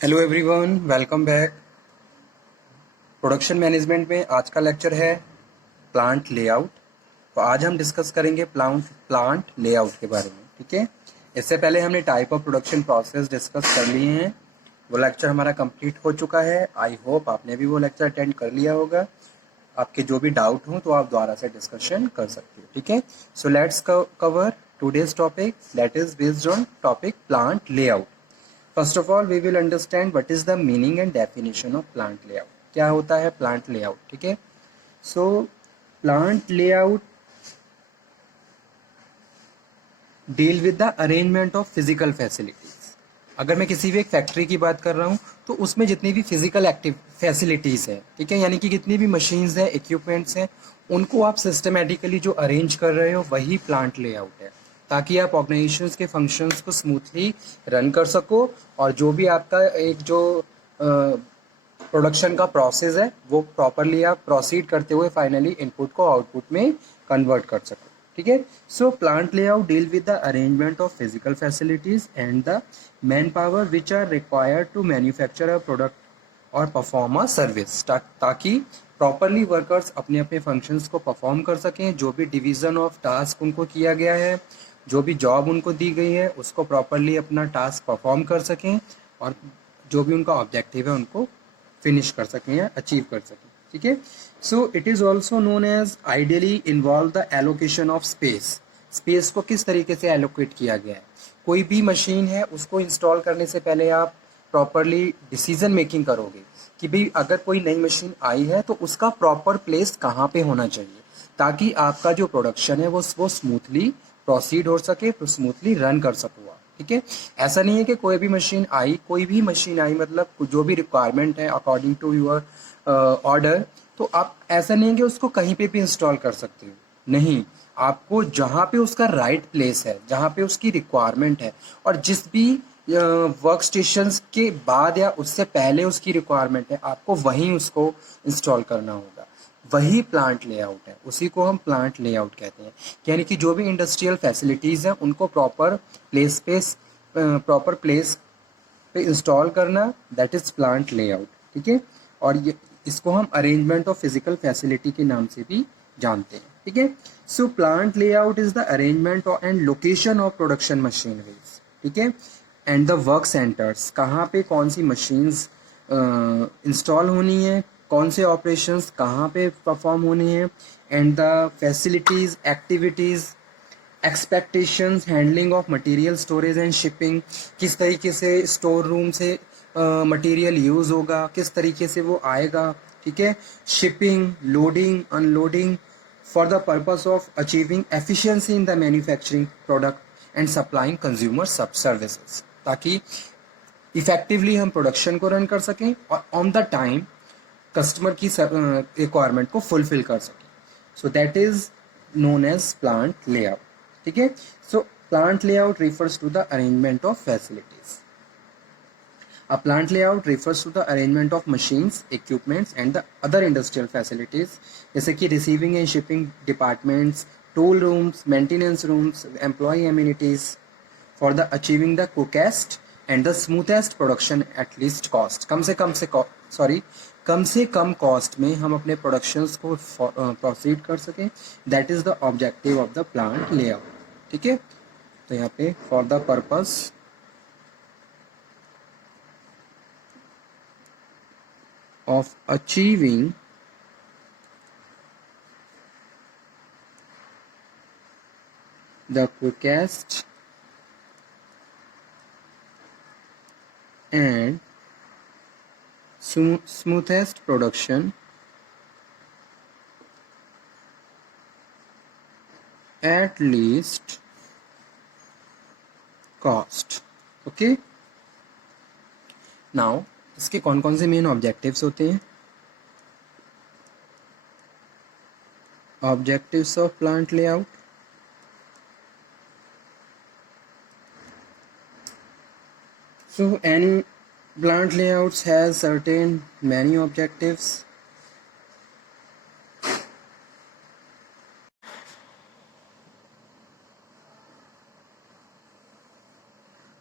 Hello everyone, welcome back. Production management में आज का लेक्चर है प्लांट लेआउट। तो आज हम डिस्कस करेंगे प्लांट लेआउट के बारे में। ठीक है, इससे पहले हमने type of production process discuss कर लिए हैं। वो लेक्चर हमारा कंप्लीट हो चुका है। आई होप आपने भी वो लेक्चर अटेंड कर लिया होगा। आपके जो भी डाउट हो तो आप दोबारा से डिस्कशन कर सकते हो। ठीक है, so let's cover today's topic, that is based on topic plant layout. First of all we will understand what is the meaning and definition of plant layout. क्या होता है प्लांट लेआउट? ठीक है, so plant layout deal with the arrangement of physical facilities. अगर मैं किसी भी एक फैक्ट्री की बात कर रहा हूँ तो उसमें जितनी भी फिजिकल एक्टिव फैसिलिटीज है, ठीक है, यानी कि जितनी भी मशीन्स हैं, इक्विपमेंट्स हैं, उनको आप सिस्टमेटिकली जो अरेंज कर रहे हो वही प्लांट लेआउट है, ताकि आप ऑर्गेनाइजेशंस के फंक्शंस को स्मूथली रन कर सको और जो भी आपका एक जो प्रोडक्शन का प्रोसेस है वो प्रॉपरली आप प्रोसीड करते हुए फाइनली इनपुट को आउटपुट में कन्वर्ट कर सको। ठीक है, so plant layout deal with the arrangement of physical facilities and the man power which are required to manufacture a product और परफॉर्म अ सर्विस, ताकि प्रॉपरली वर्कर्स अपने अपने फंक्शंस को परफॉर्म कर सकें। जो भी डिवीजन ऑफ टास्क उनको किया गया है, जो भी जॉब उनको दी गई है, उसको प्रॉपरली अपना टास्क परफॉर्म कर सकें और जो भी उनका ऑब्जेक्टिव है उनको फिनिश कर सकें या अचीव कर सकें। ठीक है, so it is also known as ideally involve the allocation of space. Space को किस तरीके से एलोकेट किया गया है? कोई भी मशीन है उसको इंस्टॉल करने से पहले आप प्रॉपरली डिसीजन मेकिंग करोगे कि भाई अगर कोई नई मशीन आई है तो उसका प्रॉपर प्लेस कहाँ पे होना चाहिए, ताकि आपका जो प्रोडक्शन है वो स्मूथली प्रोसीड हो सके, स्मूथली रन कर सको आप। ठीक है, ऐसा नहीं है कि कोई भी मशीन आई मतलब जो भी रिक्वायरमेंट है अकॉर्डिंग टू यूर ऑर्डर, तो आप ऐसा नहीं है कि उसको कहीं पे भी इंस्टॉल कर सकते हो। नहीं, आपको जहाँ पे उसका राइट प्लेस है, जहाँ पे उसकी रिक्वायरमेंट है और जिस भी वर्क स्टेशन के बाद या उससे पहले उसकी रिक्वायरमेंट है, आपको वहीं उसको इंस्टॉल करना होगा। वही प्लांट लेआउट है, उसी को हम प्लांट लेआउट कहते हैं। यानी कि जो भी इंडस्ट्रियल फैसिलिटीज़ हैं उनको प्रॉपर प्लेस पे इंस्टॉल करना, दैट इज प्लांट लेआउट। ठीक है, और ये इसको हम अरेंजमेंट ऑफ फिजिकल फैसिलिटी के नाम से भी जानते हैं। ठीक है, so plant layout is the arrangement and location of production machineries. ठीक है, एंड द वर्क सेंटर्स, कहाँ पे कौन सी मशीन्स इंस्टॉल होनी है, कौन से ऑपरेशंस कहाँ पे परफॉर्म होनी है, and the facilities, activities, expectations, handling of material storage and shipping, किस तरीके से स्टोर रूम से मटेरियल यूज़ होगा, किस तरीके से वो आएगा। ठीक है, shipping, loading, unloading, for the purpose of achieving efficiency in the manufacturing product and supplying consumer सब सर्विसेज, ताकि इफेक्टिवली हम प्रोडक्शन को रन कर सकें और ऑन द टाइम कस्टमर की रिक्वायरमेंट को फुलफिल कर सकें। So that is known as plant layout. ठीक है, so plant layout refers to the arrangement of facilities. A plant layout refers to the arrangement of machines, equipments and the other industrial facilities, जैसे कि receiving and shipping departments, tool rooms, maintenance rooms, employee amenities, for the achieving the quickest and the smoothest production at least cost. कम से कम cost में हम अपने productions को proceed कर सकें, that is the objective of the plant layout. ठीक है, तो यहाँ पे for the purpose of achieving the quickest and smoothest production at least cost. Okay, now इसके कौन कौन से मेन ऑब्जेक्टिव्स होते हैं? Objectives of plant layout, so any plant layouts has certain many objectives.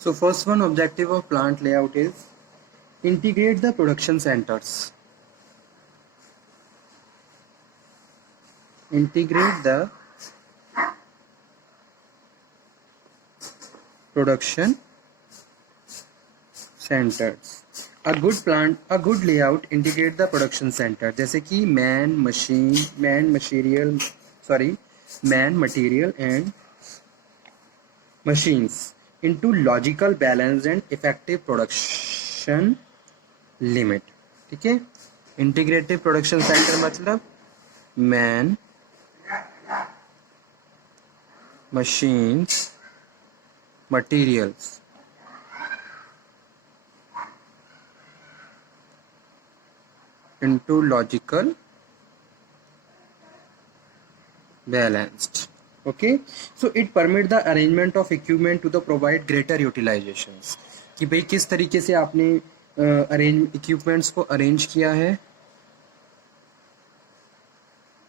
So first one objective of plant layout is integrate the production centers, integrate the production centers. A good plant, a good layout integrate the production center, जैसे कि man material and machines into logical balance and effective production limit. ठीक है, integrative production centre मतलब man, machines, materials into logical balanced. Okay, so it permit the arrangement of equipment to the provide greater utilizations, कि भाई किस तरीके से आपने equipments को अरेंज किया है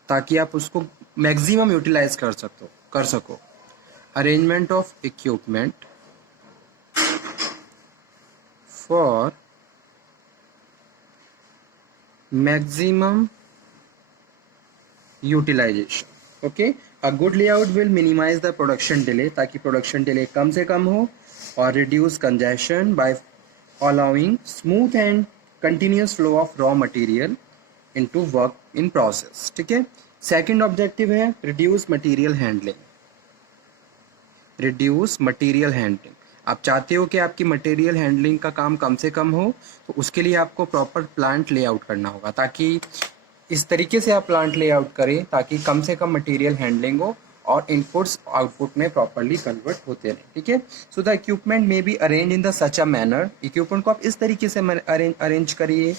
ताकि आप उसको मैक्सिमम यूटिलाइज कर सको. Arrangement of equipment for maximum utilization. Okay, a good layout will minimize the production delay, ताकि production delay कम से कम हो, और reduce congestion by allowing smooth and continuous flow of raw material into work in process. ठीक है. Second objective है reduce material handling. reduce material handling, आप चाहते हो कि आपकी मटेरियल हैंडलिंग का काम कम से कम हो, तो उसके लिए आपको प्रॉपर प्लांट लेआउट करना होगा, ताकि इस तरीके से आप प्लांट लेआउट करें ताकि कम से कम मटेरियल हैंडलिंग हो और इनपुट्स आउटपुट में प्रॉपरली कन्वर्ट होते रहें. ठीक है. सो द इक्विपमेंट में be arrange in the such a manner, equipment को आप इस तरीके से अरेंज करिए,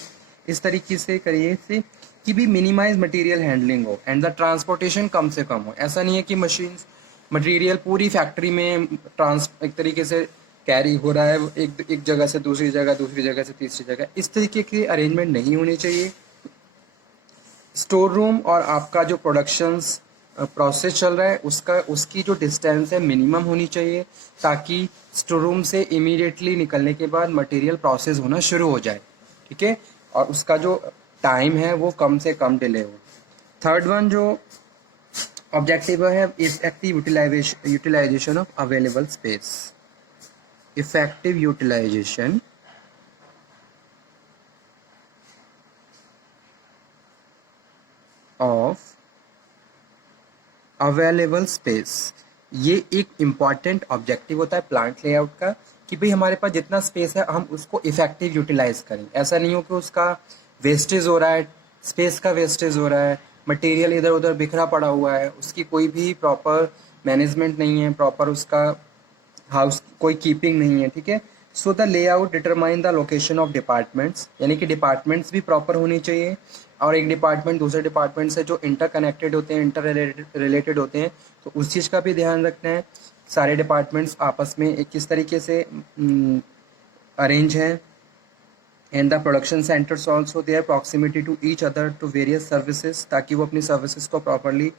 इस तरीके से करिए से कि भी मिनिमाइज मटेरियल हैंडलिंग हो एंड द ट्रांसपोर्टेशन कम से कम हो. ऐसा नहीं है कि मशीन्स मटेरियल पूरी फैक्ट्री में एक तरीके से कैरी हो रहा है, एक जगह से दूसरी जगह से तीसरी जगह, इस तरीके की अरेंजमेंट नहीं होनी चाहिए. स्टोर रूम और आपका जो प्रोडक्शंस प्रोसेस चल रहा है उसकी जो डिस्टेंस है मिनिमम होनी चाहिए, ताकि स्टोर रूम से इमीडिएटली निकलने के बाद मटेरियल प्रोसेस होना शुरू हो जाए. ठीक है, और उसका जो टाइम है वो कम से कम डिले हो. थर्ड वन जो ऑब्जेक्टिव है effective utilisation of available space. Effective utilisation of available space. ये एक इम्पॉर्टेंट ऑब्जेक्टिव होता है प्लांट लेआउट का, कि भाई हमारे पास जितना स्पेस है हम उसको इफेक्टिव यूटिलाइज करें. ऐसा नहीं हो कि उसका वेस्टेज हो रहा है, स्पेस का वेस्टेज हो रहा है, मटेरियल इधर उधर बिखरा पड़ा हुआ है, उसकी कोई भी प्रॉपर मैनेजमेंट नहीं है, प्रॉपर उसका हाउस कोई कीपिंग नहीं है. ठीक है. So the layout determine the location of departments, यानी कि डिपार्टमेंट्स भी प्रॉपर होनी चाहिए, और एक डिपार्टमेंट दूसरे डिपार्टमेंट से जो इंटरकनेक्टेड होते हैं, इंटर रिलेटेड होते हैं, तो उस चीज़ का भी ध्यान रखना है. सारे डिपार्टमेंट्स आपस में एक किस तरीके से अरेंज हैं. And the production centres also their proximity to each other to various services, ताकि वो अपनी सर्विसेज को प्रॉपरली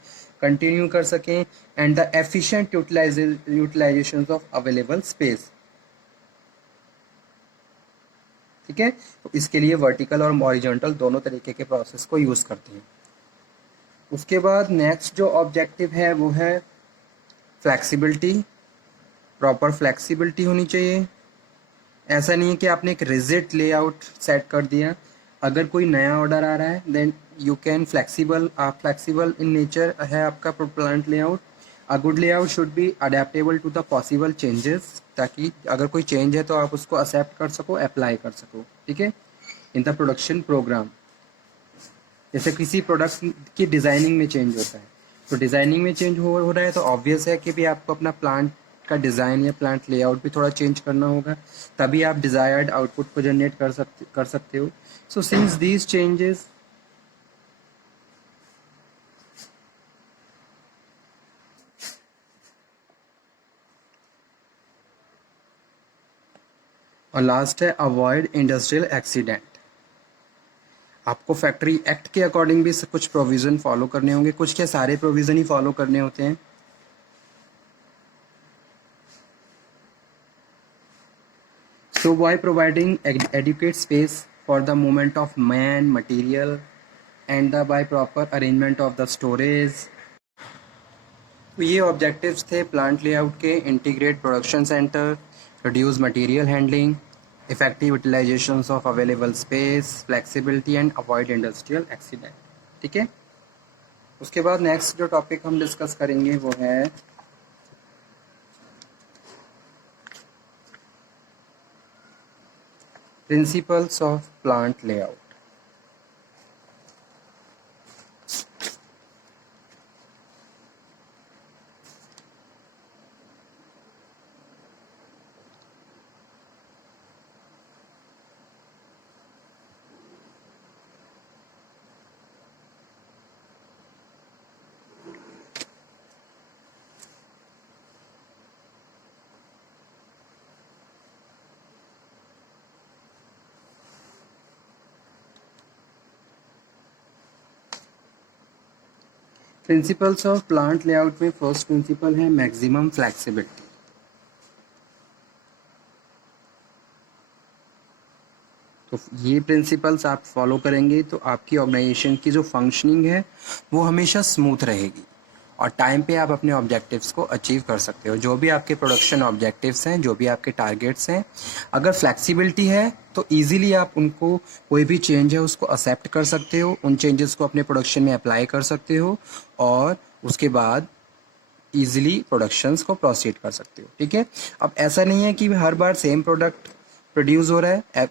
कंटिन्यू कर सकें. And the efficient utilisation of available space. ठीक है. तो इसके लिए वर्टिकल और हॉरिजॉन्टल दोनों तरीके के प्रोसेस को यूज़ करते हैं. उसके बाद नेक्स्ट जो ऑब्जेक्टिव है वो है फ्लेक्सिबिलिटी. प्रॉपर फ्लेक्सिबिलिटी होनी चाहिए. ऐसा नहीं है कि आपने एक रिजिड लेआउट सेट कर दिया. अगर कोई नया ऑर्डर आ रहा है देन यू कैन आप फ्लेक्सिबल इन नेचर है आपका plant layout. A good layout should be adaptable to the possible changes, ताकि अगर कोई चेंज है तो आप उसको एक्सेप्ट कर सको, अप्लाई कर सको. ठीक है. इन द प्रोडक्शन प्रोग्राम, जैसे किसी प्रोडक्ट की डिज़ाइनिंग में चेंज होता है, तो डिज़ाइनिंग में चेंज हो रहा है तो ऑब्वियस है कि भी आपको अपना प्लांट का डिज़ाइन या प्लांट लेआउट भी थोड़ा चेंज करना होगा, तभी आप डिज़ायर्ड आउटपुट को जनरेट कर सकते हो. सो सिंस दीज चेंजेस और लास्ट है अवॉइड इंडस्ट्रियल एक्सीडेंट. आपको फैक्ट्री एक्ट के अकॉर्डिंग भी कुछ प्रोविज़न फॉलो करने होंगे, कुछ क्या सारे प्रोविज़न ही फॉलो करने होते हैं. So by providing adequate space for the movement of man, material, and the by proper arrangement of the storage. तो ये ऑब्जेक्टिव्स थे प्लांट लेआउट के: integrate production centre, reduce material handling, effective utilisation of available space, flexibility and avoid industrial accident. ठीक है, उसके बाद next जो topic हम डिस्कस करेंगे वो है principles of plant layout. Principles of plant layout में फर्स्ट प्रिंसिपल है मैक्सिमम फ्लेक्सिबिलिटी। तो ये प्रिंसिपल्स आप फॉलो करेंगे तो आपकी ऑर्गेनाइजेशन की जो फंक्शनिंग है वो हमेशा स्मूथ रहेगी और टाइम पे आप अपने ऑब्जेक्टिव्स को अचीव कर सकते हो। जो भी आपके प्रोडक्शन ऑब्जेक्टिव्स हैं, जो भी आपके टारगेट्स हैं, अगर फ्लेक्सिबिलिटी है तो इजीली आप उनको कोई भी चेंज है उसको एक्सेप्ट कर सकते हो, उन चेंजेस को अपने प्रोडक्शन में अप्लाई कर सकते हो और उसके बाद इजीली प्रोडक्शंस को प्रोसीड कर सकते हो। ठीक है, अब ऐसा नहीं है कि हर बार सेम प्रोडक्ट प्रोड्यूस हो रहा है।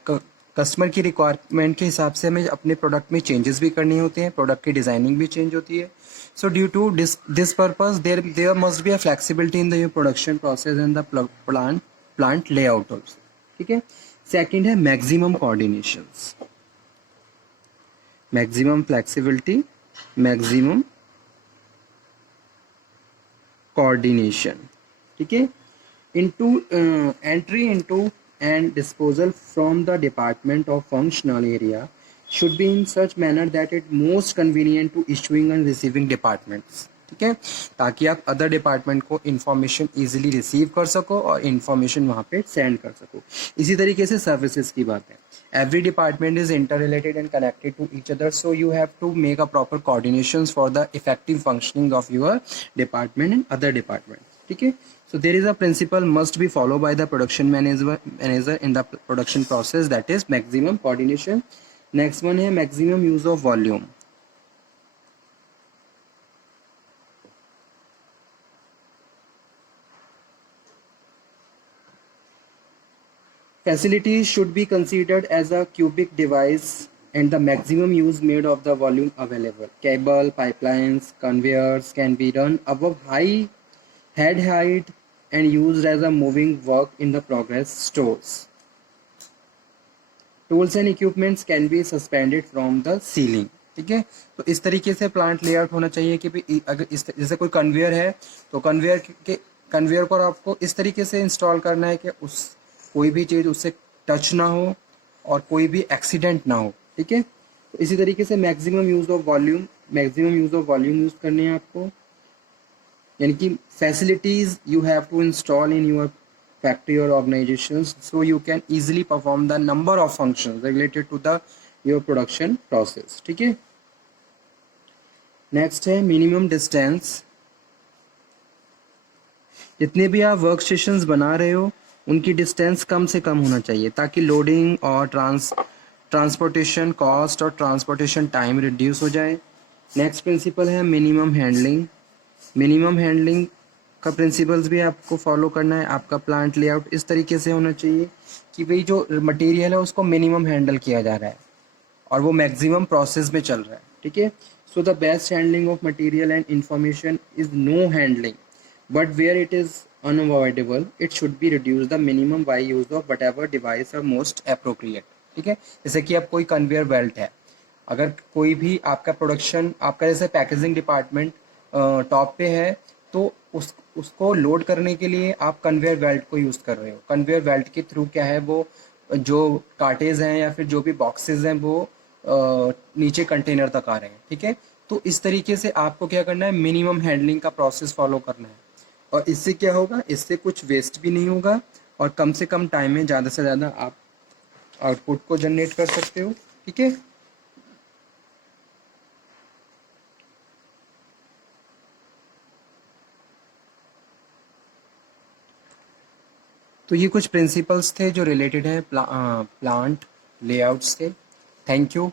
कस्टमर की रिक्वायरमेंट के हिसाब से हमें अपने प्रोडक्ट में चेंजेस भी करनी होती हैं, प्रोडक्ट की डिज़ाइनिंग भी चेंज होती है। So due to this purpose, there must be a flexibility in the production process and the plant layout also. ठीक है, सेकंड है maximum coordinations, maximum flexibility, maximum coordination. ठीक है, into entry into and disposal from the department of functional area should be in such manner that it most convenient to issuing and receiving departments। ठीक है, ताकि आप other department को information easily receive कर सको और इन्फॉर्मेशन वहाँ पे सेंड कर सको। इसी तरीके से सर्विसेज की बात है, every department is inter related and connected to each other, so you have to make a proper coordination for the effective functioning of your department and other department. ठीक है, so there is a principle must be followed by the production manager in the production process, that is maximum coordination। next one है maximum use of volume। facilities should be considered as a cubic device and the maximum use made of the volume available। cable, pipelines, conveyors can be run above high head height and used as a moving work in the progress stores। tools and equipments can be suspended from the ceiling। ठीक है, तो इस तरीके से plant layout होना चाहिए कि भाई अगर इस जैसे कोई कन्वेयर है तो कन्वेयर को आपको इस तरीके से इंस्टॉल करना है कि उस कोई भी चीज़ उससे टच ना हो और कोई भी एक्सीडेंट ना हो। ठीक है, तो इसी तरीके से maximum use of volume use करने हैं आपको, यानी कि facilities you have to install in your factory और organisation so you can easily perform the number of functions related to the your production process. ठीक है, नेक्स्ट है मिनिमम डिस्टेंस। जितने भी आप वर्क स्टेशंस बना रहे हो उनकी डिस्टेंस कम से कम होना चाहिए ताकि लोडिंग और ट्रांसपोर्टेशन कॉस्ट और ट्रांसपोर्टेशन टाइम रिड्यूस हो जाए। नेक्स्ट प्रिंसिपल है मिनिमम हैंडलिंग। मिनिमम हैंडलिंग का प्रिंसिपल्स भी आपको फॉलो करना है। आपका प्लांट लेआउट इस तरीके से होना चाहिए कि भाई जो मटेरियल है उसको मिनिमम हैंडल किया जा रहा है और वो मैक्सिमम प्रोसेस में चल रहा है। ठीक है, so the best handling of material and information is no handling, but where it is unavoidable it should be reduced the minimum by use of whatever device are most appropriate। ठीक है, जैसे कि अब कोई कन्वेयर बेल्ट है, अगर कोई भी आपका प्रोडक्शन आपका जैसे पैकेजिंग डिपार्टमेंट टॉप पे है तो उसको लोड करने के लिए आप कन्वेयर बेल्ट को यूज़ कर रहे हो। कन्वेयर बेल्ट के थ्रू क्या है वो जो कार्टेज हैं या फिर जो भी बॉक्सेस हैं वो नीचे कंटेनर तक आ रहे हैं। ठीक है, तो इस तरीके से आपको क्या करना है, मिनिमम हैंडलिंग का प्रोसेस फॉलो करना है और इससे क्या होगा, इससे कुछ वेस्ट भी नहीं होगा और कम से कम टाइम में ज़्यादा से ज़्यादा आप आउटपुट को जनरेट कर सकते हो। ठीक है, तो ये कुछ प्रिंसिपल्स थे जो रिलेटेड हैं प्लांट लेआउट से। Thank you.